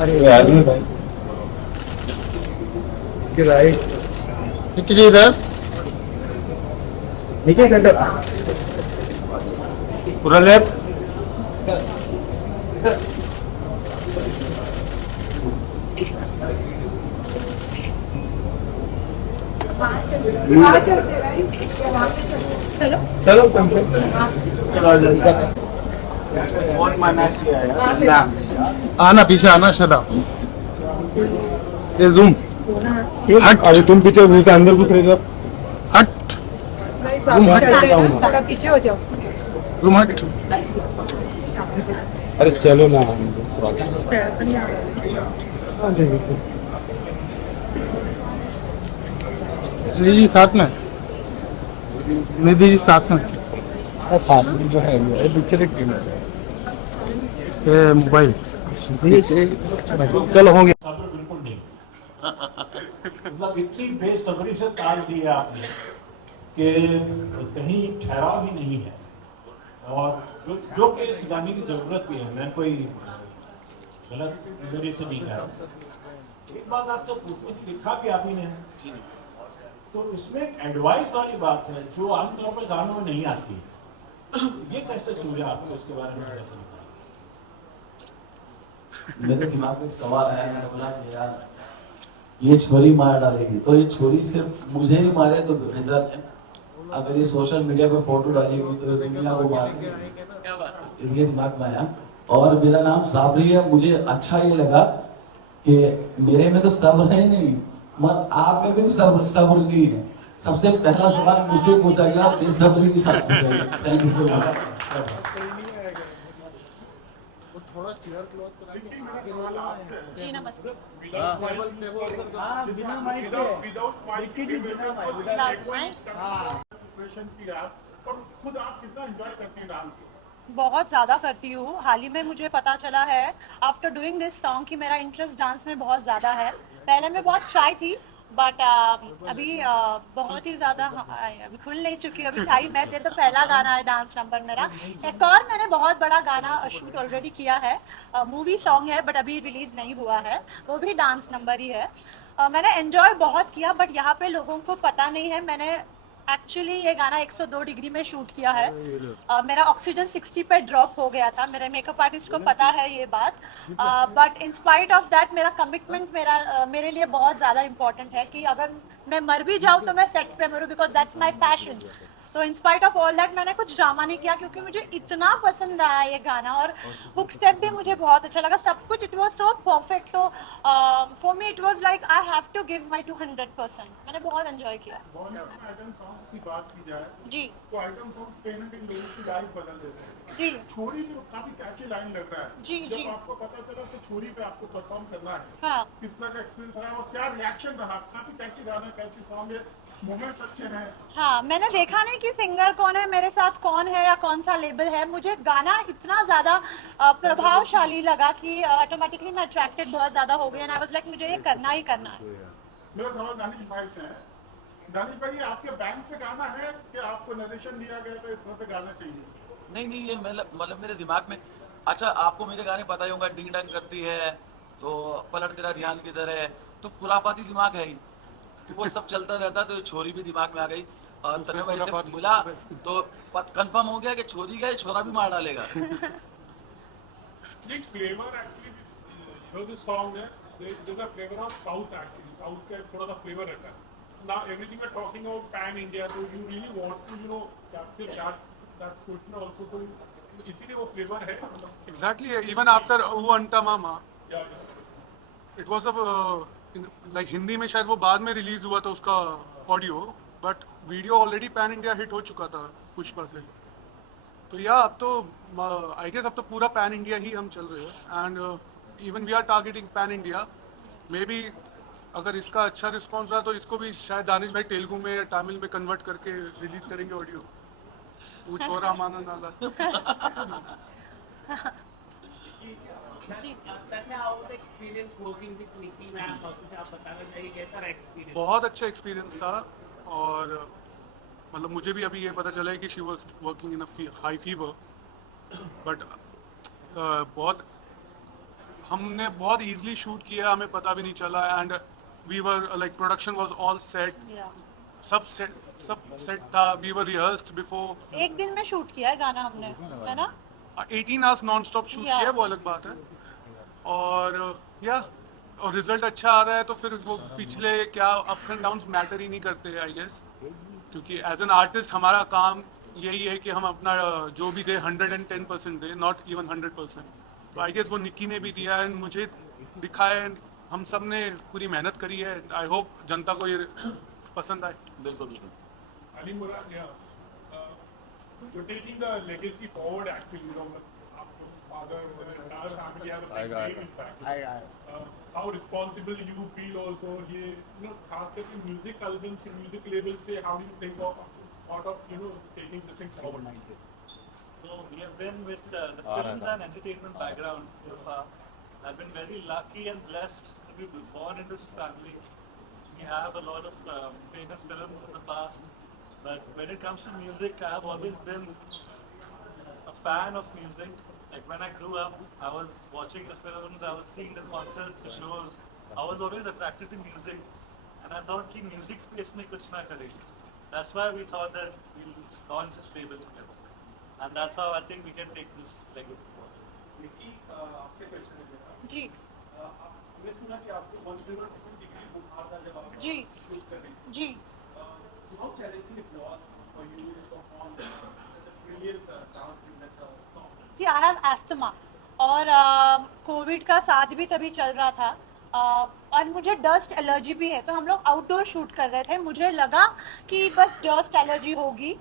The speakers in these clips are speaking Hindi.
अरे यार नहीं भाई कि राइट निकली इधर देखिए सेंटर पूरा लेफ्ट। वहाँ चलते राइट या वहाँ पे चलो चलो सेंटर चलो जल्दी आना पीछे आना शदा ये जूम हट अरे तुम पीछे घुस अंदर घुस रहे थे हट गाइस वापस चलते हैं थोड़ा पीछे हो जाओ। जूम हट। अरे चलो ना निधि जी साथ में, निधि जी साथ में। साथ में जो है ये पीछे देखते हैं ये मोबाइल चलो हो गया। सब्र बिल्कुल नहीं। मतलब इतनी बेसब्री से ताल दी है आपने कि कहीं ठहराव ही नहीं है। और जो कि इस गाने की जरूरत भी है। मैं कोई गलत नजरिए से नहीं कह रहा। एक बात आपसे पूछनी थी, लिखा भी आप ही ने है, तो इसमें एक एडवाइस वाली बात है जो आमतौर पर गानों में नहीं आती है। ये कैसे सूझा आपको, इसके बारे में कैसे बताया? मेरे दिमाग में एक सवाल आया, मैंने बोला कि यार ये छोरी मार डालेगी तो ये छोरी सिर्फ मुझे ही मारे तो बेहतर है, अगर ये सोशल मीडिया पे फोटो डालेगी तो दुनिया को मार देगी। ये दिमाग में आया और मेरा नाम साबरी है। मुझे अच्छा ये लगा कि मेरे में तो सब्र है ही नहीं, मगर आप में भी सब्र सब्र नहीं है। सबसे पहला सवाल मुझसे पूछा गया, बेसब्री के साथ पूछा गया। Thank you so much. जी नमस्ते। बहुत ज़्यादा करती हूँ। हाल ही में मुझे पता चला है आफ्टर डूइंग दिस सॉन्ग कि मेरा इंटरेस्ट डांस में बहुत ज़्यादा है। पहले मैं बहुत शाय थी बट अभी बहुत ही ज़्यादा अभी खुल नहीं चुकी। अभी आई मैं थे तो पहला गाना है डांस नंबर मेरा। एक और मैंने बहुत बड़ा गाना शूट ऑलरेडी किया है, मूवी सॉन्ग है बट अभी रिलीज़ नहीं हुआ है, वो भी डांस नंबर ही है। मैंने एंजॉय बहुत किया बट यहाँ पे लोगों को पता नहीं है मैंने एक्चुअली ये गाना 102 डिग्री में शूट किया है। मेरा ऑक्सीजन 60 पे ड्रॉप हो गया था। मेरे मेकअप आर्टिस्ट को पता है ये बात, but in spite of that मेरा कमिटमेंट मेरे लिए बहुत ज़्यादा इंपॉर्टेंट है कि अगर मैं मर भी जाऊँ तो मैं सेट पे मरूँ, बिकॉज दैट्स माई पैशन। तो in spite of all that मैंने कुछ ड्रामा नहीं किया क्योंकि मुझे इतना पसंद आया ये गाना और हुक स्टेप भी मुझे बहुत अच्छा लगा। सब कुछ इट वाज सो परफेक्ट। तो for me it was like I have to give my 200%। मैंने बहुत एंजॉय किया। आइटम सॉन्ग की बात की जाए जी तो आइटम सॉन्ग कहीं ना कहीं लोगों की लाइफ बदल देते हैं। जी छोरी में काफी कैची लाइन लग रहा है। जी, जी। जब आपको पता चला तो छोरी पे आपको परफॉर्म करना है, हाँ किस तरह का एक्सपीरियंस रहा और क्या रिएक्शन रहा? काफी कैची गाना, कैची सॉन्ग है, मोमेंट्स अच्छे हैं। हाँ, मैंने देखा नहीं कि सिंगर कौन है, मेरे साथ कौन है या कौन सा लेबल है। मुझे गाना इतना ज़्यादा प्रभावशाली लगा कि ऑटोमेटिकली मैं अट्रैक्टेड बहुत ज़्यादा हो गई एंड आई वाज लाइक मुझे ये करना ही करना है। मेरा सवाल दानिश भाई से है। दानिश भाई, आपके बैंक से गाना है कि आपको नरेशन दिया गया था इस तरह से गाना चाहिए? नहीं ये मतलब मेरे दिमाग में, अच्छा आपको मेरे गाने पता ही होगा, डिंग डंग करती है तो पलट तेरा ध्यान किधर है, तो खुरापाती दिमाग है ही, वो सब चलता रहता तो छोरी भी दिमाग में आ गई और तने को ऐसे बोला तो कंफर्म हो गया कि छोरी गए छोरा भी मार डालेगा। This flavor actually, this song है, there's a flavor of South actually. South का थोड़ा सा flavor रहता है. Now everything we're talking about pan India, so you really want to capture that question also. So इसीलिए वो flavor है. Exactly. Even after U Anta Mama, Yeah. it was like Hindi में शायद वो बाद में रिलीज हुआ था उसका audio, but video already pan India hit हो चुका था पुष्पा से। तो या अब तो आई गेस अब तो पूरा पैन इंडिया ही हम चल रहे हैं and even we are targeting pan India. Maybe अगर इसका अच्छा रिस्पॉन्स रहा तो इसको भी शायद दानिश भाई तेलुगु में या तमिल में कन्वर्ट करके रिलीज करेंगे ऑडियो। वो छोरा माना नाला। बहुत अच्छा एक्सपीरियंस था और मतलब मुझे भी अभी ये पता चला है कि she was working in a high fever, but बहुत हमने बहुत इजीली शूट किया, हमें पता भी नहीं चला. And we were like production was all set, Yeah. सब सेट था. We were rehearsed before. एक दिन में शूट किया है गाना हमने, है ना? 18 hours non stop shoot Yeah. किया, वो अलग बात है. और या और रिजल्ट अच्छा आ रहा है तो फिर वो पिछले क्या अप्स एंड डाउन्स मैटर ही नहीं करते, आई गेस. क्योंकि एज एन आर्टिस्ट हमारा काम यही है कि हम अपना जो भी दे 110% दे, नॉट इवन 100%. तो आई गेस वो निक्की ने भी दिया है, मुझे दिखा है, हम सब ने पूरी मेहनत करी है. आई होप जनता को ये पसंद आए. बिल्कुल बिल्कुल. Ali Murad, yeah. You're taking the legacy forward, actually. You know, your father, the entire family have a big name, in fact. How responsible you feel also? ये, you know, खास करके music albums से, music labels से, how do you think of taking this thing forward? So we have been with the films and entertainment background so far. I've been very lucky and blessed to be born into this family. We have a lot of famous films in the past, but when it comes to music, I have always been a fan of music. Like when I grew up, I was watching the films, I was seeing the concerts, the shows. I was always attracted to music, and I thought कि music space में कुछ ना करें. That's why we thought that we'll launch this label together, and that's how I think we can take this legacy forward. निकी, आपसे क्वेश्चन है. जी मैंने सुना कि आपको 102 डिग्री बुखार था जब आप जी शूट कर रही थी. जी. How challenging it was for you to perform such a brilliant dance in that song? जी आई हैव एस्थमा और कोविड का साथ भी तभी चल रहा था. और मुझे डस्ट एलर्जी भी है, तो हम लोग आउटडोर शूट कर रहे थे. मुझे लगा कि बस डस्ट एलर्जी होगी.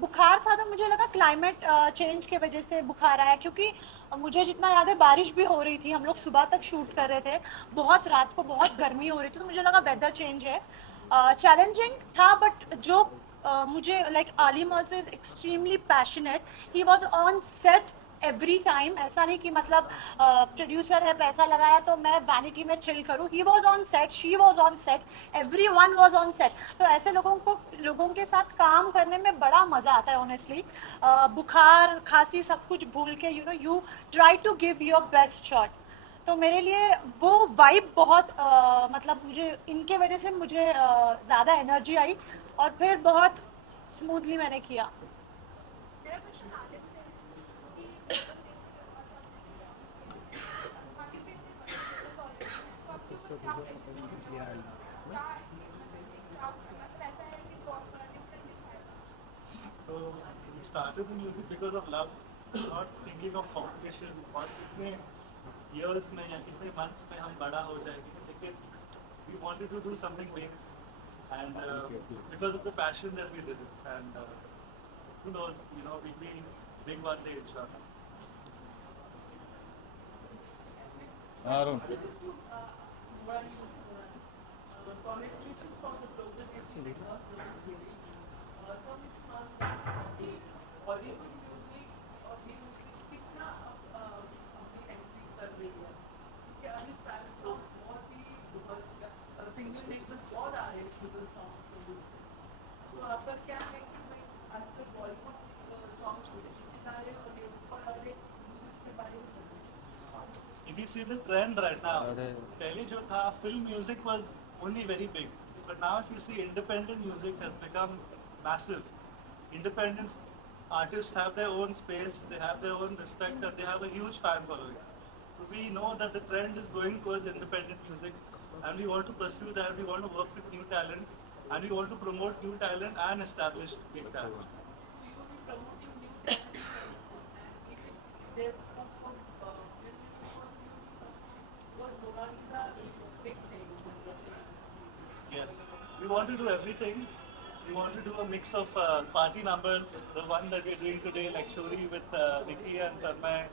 बुखार था तो मुझे लगा क्लाइमेट चेंज के वजह से बुखार आया, क्योंकि मुझे जितना याद है बारिश भी हो रही थी. हम लोग सुबह तक शूट कर रहे थे, बहुत रात को बहुत गर्मी हो रही थी, तो मुझे लगा वेदर चेंज है. चैलेंजिंग था, बट जो मुझे लाइक आलिम also is extremely passionate. He was on set every time. ऐसा नहीं कि मतलब प्रोड्यूसर है पैसा लगाया तो मैं वैनिटी में चिल करूँ. He was on set, she was on set, every one was on set. तो ऐसे लोगों के साथ काम करने में बड़ा मज़ा आता है ऑनेस्टली. बुखार खांसी सब कुछ भूल के you try to give your best shot. तो मेरे लिए वो वाइब बहुत मतलब मुझे इनके वजह से मुझे ज़्यादा एनर्जी आई और फिर बहुत स्मूथली मैंने किया. So we started the music because of love, not thinking of competition. और कितने years में या कितने months में हम बड़ा हो जाएंगे, लेकिन we wanted to do something big, and because of the passion that we did it, and who knows, we'll be big one day, inshallah. Arun. If you see this trend right now, पहले जो था film music was only very big, but now if you see independent music has become massive. Independent artists have their own space, they have their own respect, and they have a huge fan following. So we know that the trend is going towards independent music, and we want to pursue that. We want to work with new talent, and we want to promote new talent and establish big talent. Yes, we want to do everything. We want to do a mix of party numbers, the one that we're doing today, like Shori with Nikki and Tanmay.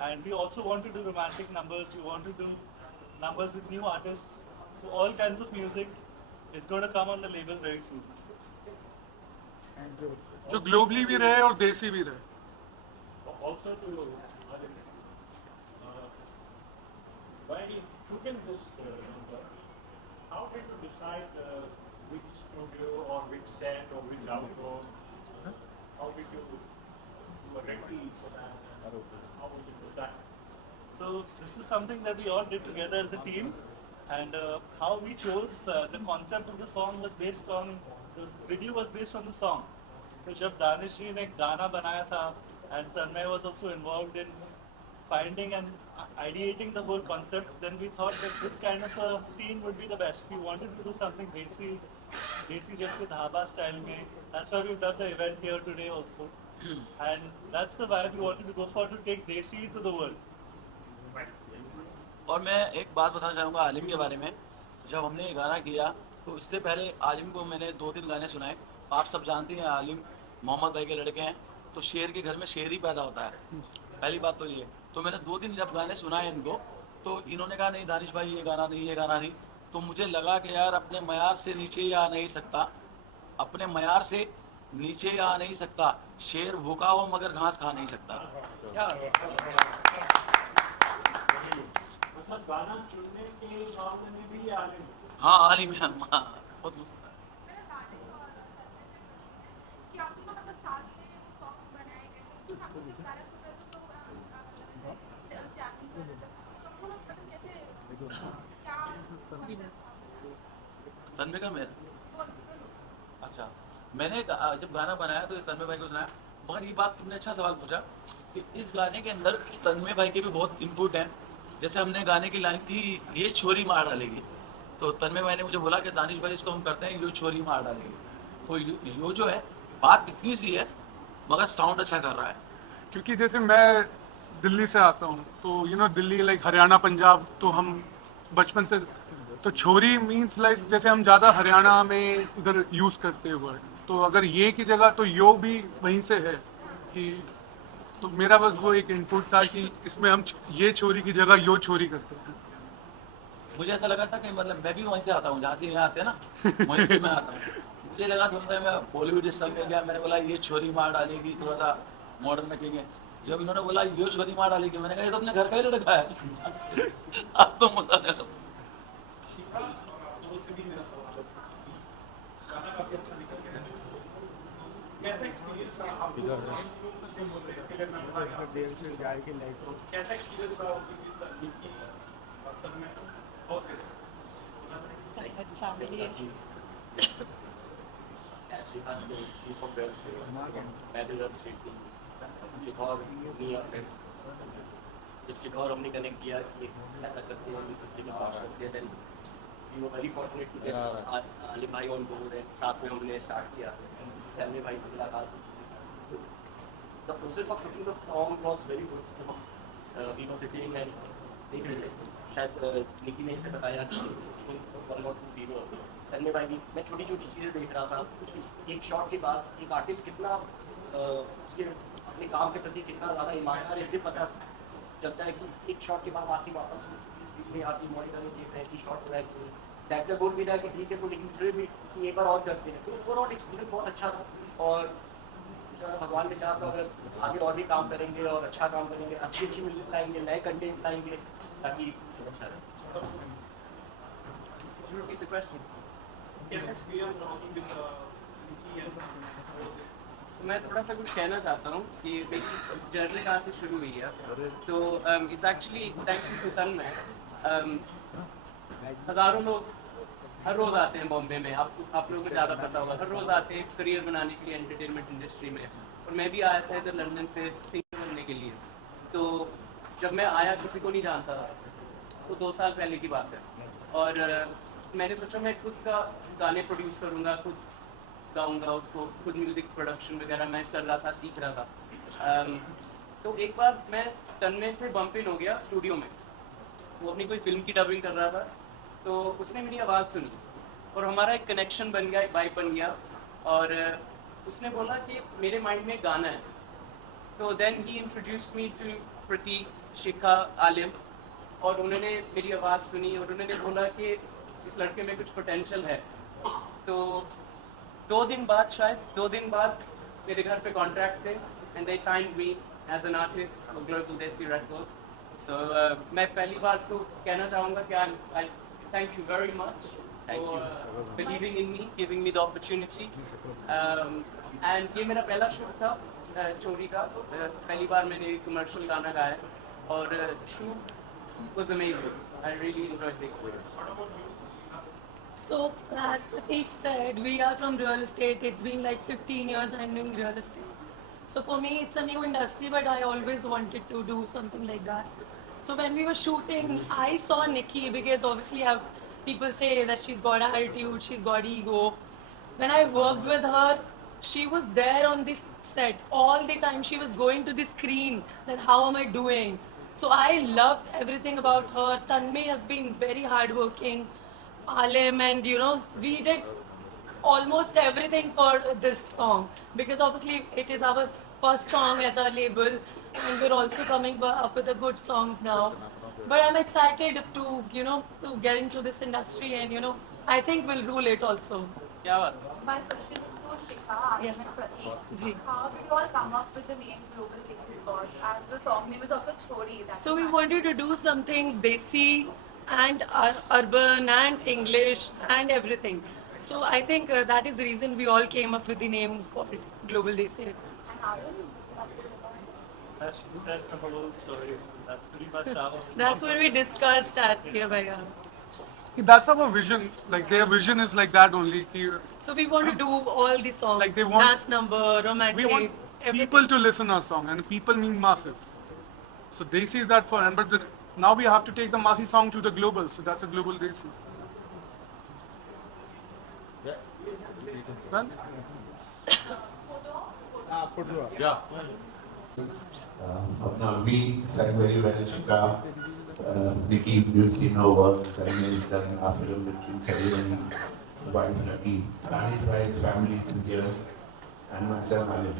And we also want to do romantic numbers. We want to do numbers with new artists. So all kinds of music is going to come on the label very soon. जो ग्लोबली भी रहे और देसी भी रहे. Also to while shooting this, how did you decide which studio or which set or which outdoor? How did you do a rental for that? How was it for that? So this is something that we all did together as a team, and how we chose the concept of the song was based on the video was based on the song. So जब दानिश जी ने गाना बनाया था, and Tanmay was also involved in finding and ideating the whole concept, then we thought that this kind of a scene would be the best. We wanted to do something desi just with dhaba style mein. That's why we've done the event here today also. And that's the vibe we wanted to go for, to take desi to the world. और मैं एक बात बताना चाहूँगा आलिम के बारे में। जब हमने ये गाना किया तो इससे पहले आलिम को मैंने 2-3 गाने सुनाए। आप सब जानते हैं आलिम मोहम्मद भाई के लड़के हैं, तो शेर के घर में शेर ही पैदा होता है। पहली बात तो ये। तो मैंने 2 दिन जब गाने सुनाए इनको, तो इन्होंने कहा नहीं दानिश भाई ये गाना नहीं। तो मुझे लगा कि यार अपने मयार से नीचे आ नहीं सकता, अपने मयार से नीचे आ नहीं सकता, शेर भूखा हो मगर घास खा नहीं सकता। मतलब गाना चुनने के मामले में भी आलिम। हाँ आलिम है। तन्मय का मेरा अच्छा, मैंने जब गाना बनाया तो तन्मय भाई को सुनाया। मगर ये बात तुमने अच्छा सवाल पूछा कि इस गाने के अंदर तन्मय भाई के भी बहुत इनपुट हैं। जैसे हमने गाने की लाइन थी ये छोरी मार डालेगी, तो तन्मय भाई ने मुझे बोला कि दानिश भाई इसको हम करते हैं ये छोरी मार डालेगी। तो यो जो है बात इतनी सी है मगर साउंड अच्छा कर रहा है। क्योंकि जैसे मैं दिल्ली से आता हूँ, तो दिल्ली लाइक हरियाणा पंजाब, तो हम बचपन से, तो छोरी मीन्स लाइक जैसे हम ज़्यादा हरियाणा में इधर यूज़ करते हैं वर्ड, तो अगर ये की जगह तो यो भी वहीं से है कि, तो मेरा बस वो एक इनपुट था कि इसमें हम ये छोरी की जगह यो छोरी करते हैं। मुझे ऐसा लगा था कि मतलब मैं भी वहीं से आता हूँ, जहाँ से यहाँ आते हैं ना, वहीं से मैं आता हूँ। मुझे लगा थोड़ा मैं बॉलीवुड स्टाइल में गया, मैंने बोला ये छोरी मार डालेगी, थोड़ा सा मॉडर्न रखेंगे। जब इन्होंने बोला ये छोरी मार डालेगी, मैंने कहा ये तो अपने घर का ही लड़का है। अब तो मजा नहीं। कैसा एक्सपीरियंस रहा और हमने कनेक्ट किया कि ऐसा करते हैं, we were very fortunate to get आलिम भाई on board and साथ में हमने स्टार्ट किया। तन्मय भाई से मुलाकात। The process of shooting the song was very good. We were sitting and देख रहे थे, शायद निकी ने इसे बताया कि one or two people, तन्मय भाई भी, मैं छोटी छोटी चीज़ें देख रहा था। एक शॉट के बाद एक आर्टिस्ट कितना उसके अपने काम के प्रति कितना ज़्यादा ईमानदार है, इससे पता चलता है कि एक शॉट के बाद आके वापस इस बीच में आके मॉनिटर में देख रहे हैं कि शॉट हो रहा है कि डायरेक्टर बोल भी रहा है कि ठीक है, तो लेकिन फिर भी एक बार और करते हैं। तो ओवरऑल एक्सपीरियंस बहुत अच्छा था और भगवान ने चाहा तो अगर आगे और भी काम करेंगे और अच्छा काम करेंगे, अच्छी म्यूजिक लाएंगे, नए कंटेंट लाएंगे, ताकि अच्छा रहे। मैं थोड़ा सा कुछ कहना चाहता हूँ कि जर्नी कहाँ से शुरू हुई है। तो it's actually thank you to Tanmay. हज़ारों लोग हर रोज़ आते हैं बॉम्बे में, आप लोगों को ज़्यादा पता होगा, हर रोज़ आते हैं करियर बनाने के लिए एंटरटेनमेंट इंडस्ट्री में। और मैं भी आया था इधर लंदन से सिंगर बनने के लिए। तो जब मैं आया किसी को नहीं जानता था, तो 2 साल पहले की बात है। और मैंने सोचा मैं खुद का गाने प्रोड्यूस करूँगा, खुद गाऊंगा उसको, खुद म्यूज़िक प्रोडक्शन वगैरह मैं कर रहा था, सीख रहा था। तो एक बार मैं तन्मय से बम्प इन हो गया स्टूडियो में। वो अपनी कोई फिल्म की डबिंग कर रहा था, तो उसने मेरी आवाज़ सुनी और हमारा एक कनेक्शन बन गया, एक वाइब बन गया। और उसने बोला कि मेरे माइंड में गाना है। तो then he introduced me to Prateek, Shikha, Alim. और उन्होंने मेरी आवाज़ सुनी और उन्होंने बोला कि इस लड़के में कुछ पोटेंशियल है। तो 2 दिन बाद, शायद 2 दिन बाद मेरे घर पे कॉन्ट्रैक्ट थे and they signed me as an artist for Global Desi Records. So मैं पहली बार तो कहना चाहूँगा कि I thank you very much for believing in me, giving me the opportunity. And ये मेरा पहला शूट था चोरी का। पहली बार मैंने कमर्शियल गाना गाया और shoot was amazing. I really enjoyed the experience. So, as Prateek said, we are from real estate. It's been like 15 years I'm doing real estate. So for me, it's a new industry, but I always wanted to do something like that. So when we were shooting, I saw Nikki because obviously people say that she's got attitude, she's got ego. When I worked with her, she was there on this set all the time. She was going to the screen that how am I doing. So I loved everything about her. Tanmay has been very hardworking. Alim, and we did almost everything for this song because obviously it is our first song as our label, and we're also coming up with the good songs now. But I'm excited to to get into this industry, and I think we'll rule it also. क्या बात है? My question is for Shikha Yeah. and Prateek. Ji. How did you all come up with the name Global Desi Records, as the song name is also Chori? So we wanted to do something desi and urban and English and everything. So I think that is the reason we all came up with the name called Global Desi Records. And Arun, what is it about? As she said the whole story, so that's pretty much our. That's what we discussed at here by That's our vision. Like their vision is like that only. So we want to do all the songs, Like they want- dance number, romantic, We want everything. people to listen our song, and people mean masses. So Desi is that for, and but now we have to take the Masi song to the global. So that's a global Desi. Done? अपना we sang very well. Shika, Nikki, you've seen her work. Tanmay has done our film with King Ceremony, wife Lucky, Danish Bhai's family since years, and myself Alim.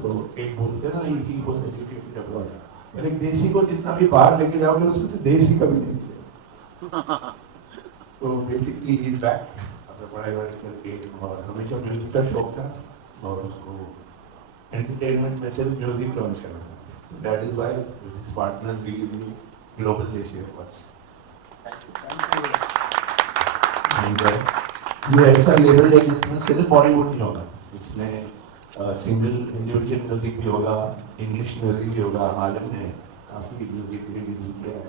तो एक बोलते ना he was educated abroad. पर एक देसी को जितना भी बाहर लेके जाओगे उसमें से देसी कभी नहीं निकलेगा. तो बेसिकली ही इज बैक अपना पढ़ाई करके, और हमेशा म्यूजिक का शौक था और उसको एंटरटेनमेंट में सिर्फ म्यूजिक लॉन्च करना था. That is why this partners we give you Global Desi Records. And ये ऐसा लेवल है जिसमें सिर्फ बॉलीवुड नहीं होगा, इसमें सिंगल इंडिविजुअल म्यूजिक भी होगा, इंग्लिश म्यूजिक भी होगा. आलम ने काफ़ी म्यूजिक रिलीज किया है,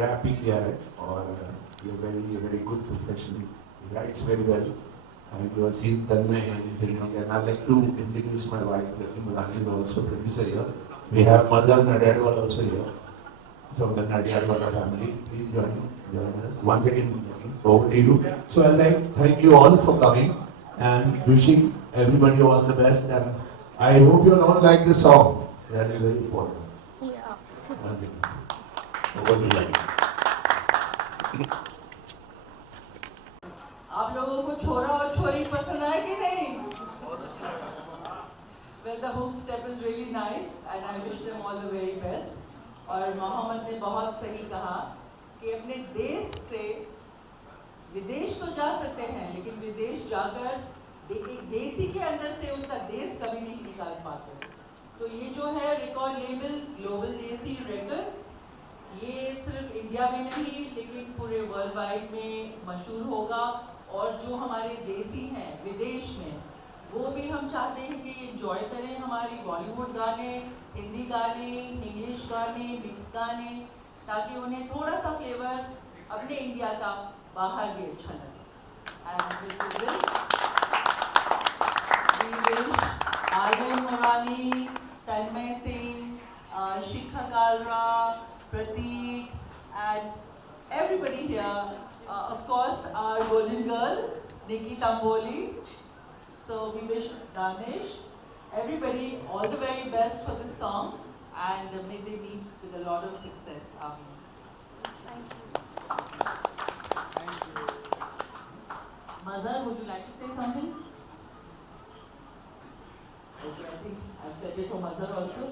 रैप भी किया है, और you're very good professional. He writes very well, and you have seen Tanmay and I'd like to introduce my wife. Lakshmi Mulani is also producer here. We have Mazhar Nadiadwala also here from the Nadiadwala family. Please join us. Once again, over to you. So I'd like to thank you all for coming and wishing everybody all the best. And I hope you all like the song. That is very important. Yeah. Once again, over to you. आप लोगों को छोरा और छोरी पसंद आए कि नहीं? Well, the hook step is really nice, and I wish them all the very best. और मोहम्मद ने बहुत सही कहा कि अपने देश से विदेश तो जा सकते हैं, लेकिन विदेश जाकर एक देसी के अंदर से उसका देश कभी नहीं निकाल पाते. तो ये जो है record label global Desi records, ये सिर्फ इंडिया में नहीं लेकिन पूरे वर्ल्ड वाइड में मशहूर होगा. और जो हमारे देसी हैं विदेश में, वो भी हम चाहते हैं कि एंजॉय करें हमारी बॉलीवुड गाने, हिंदी गाने, इंग्लिश गाने, मिक्स गाने, ताकि उन्हें थोड़ा सा फ्लेवर अपने इंडिया का बाहर भी अच्छा लगे. And with this we wish Alim Murani, Tanmay Singh, Shikha Kalra, Prateek, and everybody here, of course our golden girl Nikki Tamboli. So we wish Danish, everybody all the very best for this song, and may they meet with a lot of success. Amen. Thank you. Mazhar, would you like to say something? Okay, I think I've said it for Mazhar also.